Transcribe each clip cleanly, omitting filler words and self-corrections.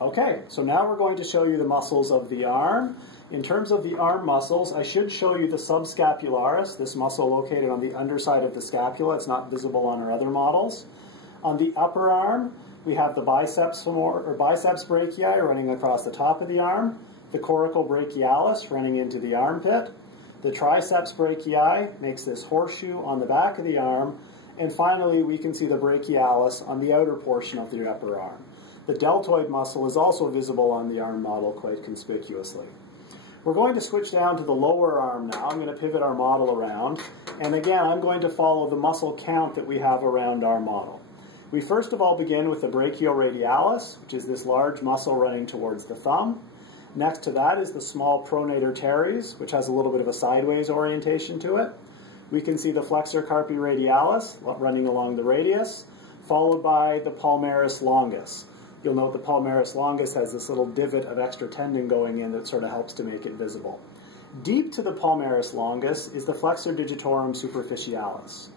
Okay, so now we're going to show you the muscles of the arm. In terms of the arm muscles, I should show you the subscapularis, this muscle located on the underside of the scapula. It's not visible on our other models. On the upper arm, we have the biceps brachii running across the top of the arm, the coracle brachialis running into the armpit, the triceps brachii makes this horseshoe on the back of the arm, and finally we can see the brachialis on the outer portion of the upper arm. The deltoid muscle is also visible on the arm model quite conspicuously. We're going to switch down to the lower arm now. I'm going to pivot our model around, and again I'm going to follow the muscle count that we have around our model. We first of all begin with the brachioradialis, which is this large muscle running towards the thumb. Next to that is the small pronator teres, which has a little bit of a sideways orientation to it. We can see the flexor carpi radialis running along the radius, followed by the palmaris longus. You'll note the palmaris longus has this little divot of extra tendon going in that sort of helps to make it visible. Deep to the palmaris longus is the flexor digitorum superficialis.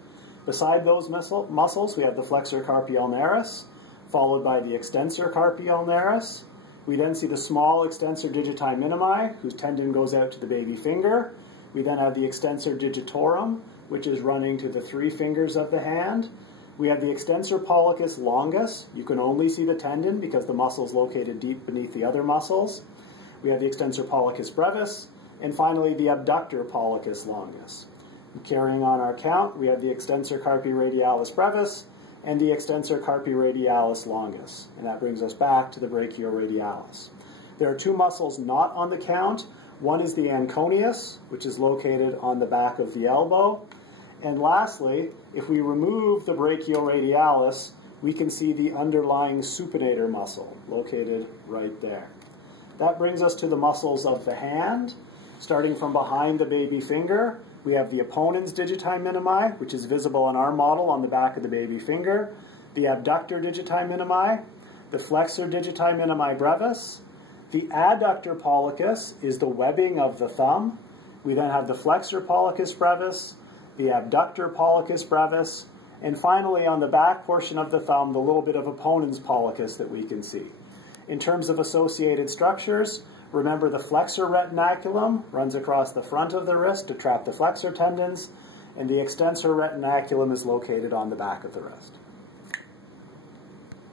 Beside those muscles, we have the flexor carpi ulnaris, followed by the extensor carpi ulnaris. We then see the small extensor digiti minimi, whose tendon goes out to the baby finger. We then have the extensor digitorum, which is running to the 3 fingers of the hand. We have the extensor pollicis longus. You can only see the tendon because the muscle is located deep beneath the other muscles. We have the extensor pollicis brevis, and finally the abductor pollicis longus. Carrying on our count, we have the extensor carpi radialis brevis and the extensor carpi radialis longus, and that brings us back to the brachioradialis. There are 2 muscles not on the count. One is the anconius, which is located on the back of the elbow. And lastly, if we remove the brachioradialis, we can see the underlying supinator muscle located right there. That brings us to the muscles of the hand. Starting from behind the baby finger, we have the opponens digiti minimi, which is visible on our model on the back of the baby finger, the abductor digiti minimi, the flexor digiti minimi brevis. The adductor pollicis is the webbing of the thumb. We then have the flexor pollicis brevis, the abductor pollicis brevis, and finally on the back portion of the thumb, the little bit of opponens pollicis that we can see. In terms of associated structures, remember the flexor retinaculum runs across the front of the wrist to trap the flexor tendons, and the extensor retinaculum is located on the back of the wrist.